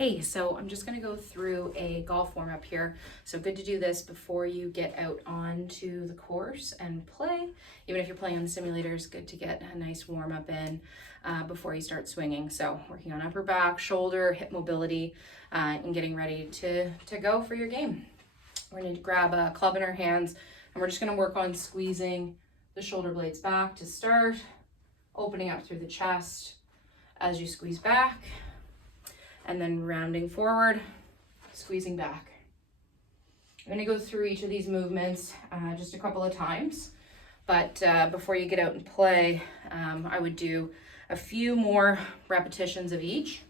Hey, so I'm just gonna go through a golf warm-up here. So good to do this before you get out onto the course and play. Even if you're playing on the simulator, it's good to get a nice warm-up in before you start swinging. So working on upper back, shoulder, hip mobility, and getting ready to go for your game. We're gonna grab a club in our hands, and we're just gonna work on squeezing the shoulder blades back to start, opening up through the chest as you squeeze back, and then rounding forward, squeezing back. I'm gonna go through each of these movements just a couple of times, but before you get out and play, I would do a few more repetitions of each.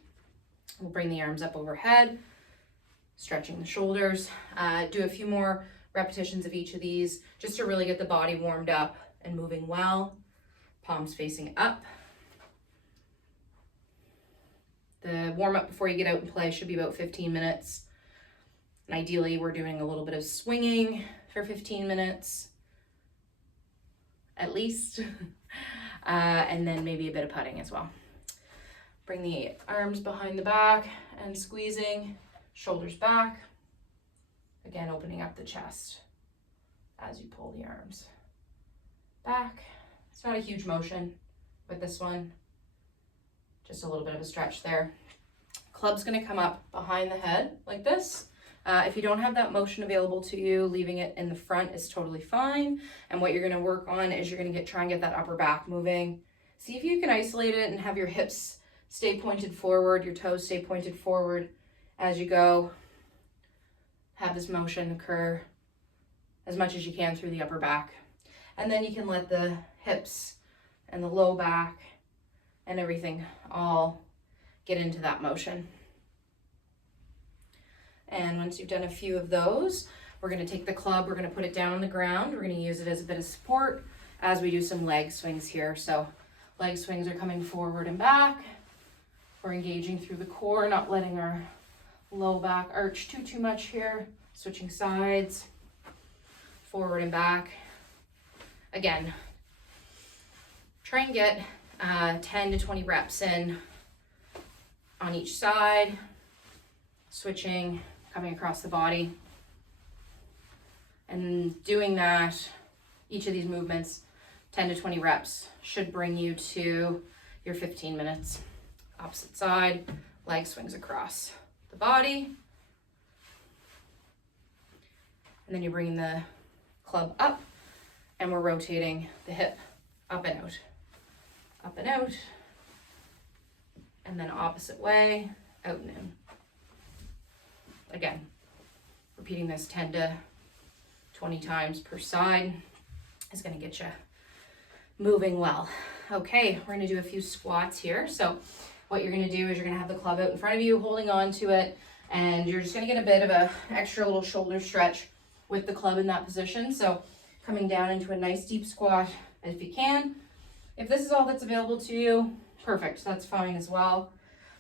We'll bring the arms up overhead, stretching the shoulders. Do a few more repetitions of each of these just to really get the body warmed up and moving well. Palms facing up. The warm-up before you get out and play should be about 15 minutes. And ideally, we're doing a little bit of swinging for 15 minutes, at least. And then maybe a bit of putting as well. Bring the arms behind the back and squeezing, shoulders back. Again, opening up the chest as you pull the arms back. It's not a huge motion with this one. Just a little bit of a stretch there. Club's gonna come up behind the head like this. If you don't have that motion available to you, leaving it in the front is totally fine. And what you're gonna work on is you're gonna try and get that upper back moving. See if you can isolate it and have your hips stay pointed forward, your toes stay pointed forward as you go. Have this motion occur as much as you can through the upper back. And then you can let the hips and the low back and everything all get into that motion. And once you've done a few of those, we're gonna take the club, we're gonna put it down on the ground, we're gonna use it as a bit of support as we do some leg swings here. So leg swings are coming forward and back. We're engaging through the core, not letting our low back arch too much here. Switching sides, forward and back. Again, try and get 10 to 20 reps in on each side, switching, coming across the body. And doing that, each of these movements, 10 to 20 reps, should bring you to your 15 minutes. Opposite side, leg swings across the body. And then you're bringing the club up, and we're rotating the hip up and out. Up and out, and then opposite way, out and in. Again, repeating this 10 to 20 times per side is gonna get you moving well. Okay, we're gonna do a few squats here. So what you're gonna do is you're gonna have the club out in front of you, holding on to it, and you're just gonna get a bit of a extra little shoulder stretch with the club in that position. So coming down into a nice deep squat if you can. If this is all that's available to you, perfect, that's fine as well.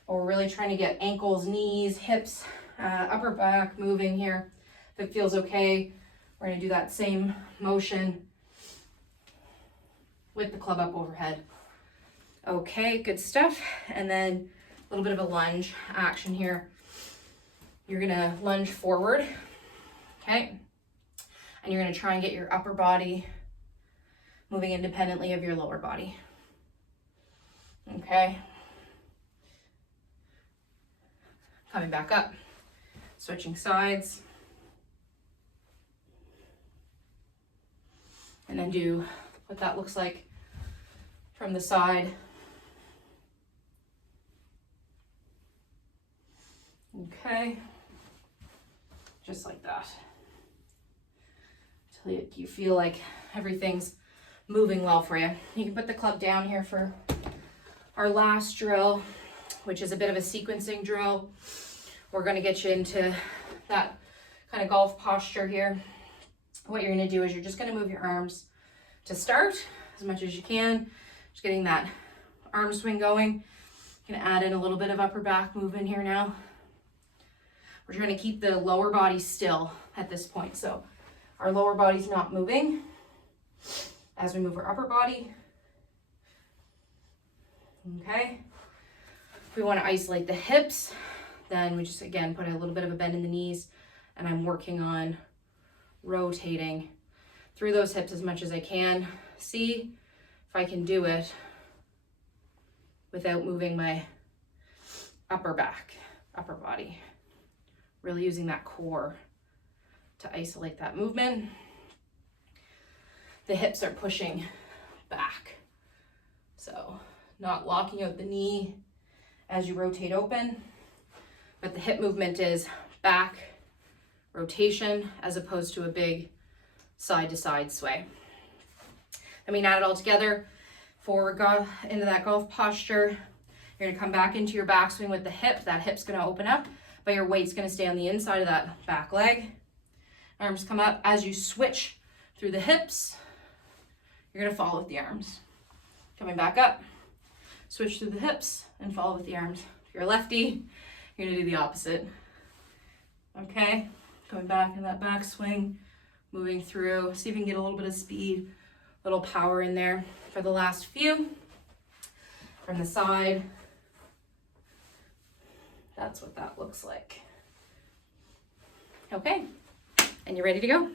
But we're really trying to get ankles, knees, hips, upper back moving here. If it feels okay, we're gonna do that same motion with the club up overhead. Okay, good stuff. And then a little bit of a lunge action here. You're gonna lunge forward, okay? And you're gonna try and get your upper body moving independently of your lower body. Okay. Coming back up, switching sides. And then do what that looks like from the side. Okay. Just like that. Until you feel like everything's moving well for you. You can put the club down here for our last drill, which is a bit of a sequencing drill. We're gonna get you into that kind of golf posture here. What you're gonna do is you're just gonna move your arms to start as much as you can. Just getting that arm swing going. Gonna add in a little bit of upper back move in here now. We're trying to keep the lower body still at this point. So our lower body's not moving. As we move our upper body. Okay. We want to isolate the hips, Then we just, again, put a little bit of a bend in the knees, and I'm working on rotating through those hips as much as I can. See if I can do it without moving my upper body. Really using that core to isolate that movement. The hips are pushing back. So not locking out the knee as you rotate open, but the hip movement is back rotation as opposed to a big side to side sway. Then we add it all together. Forward into that golf posture. You're gonna come back into your backswing with the hip. That hip's gonna open up, but your weight's gonna stay on the inside of that back leg. Arms come up. As you switch through the hips, you're gonna follow with the arms. Coming back up, switch through the hips and follow with the arms. If you're a lefty, you're gonna do the opposite. Okay, coming back in that backswing, moving through. See if you can get a little bit of speed, a little power in there for the last few. From the side, that's what that looks like. Okay, and you're ready to go.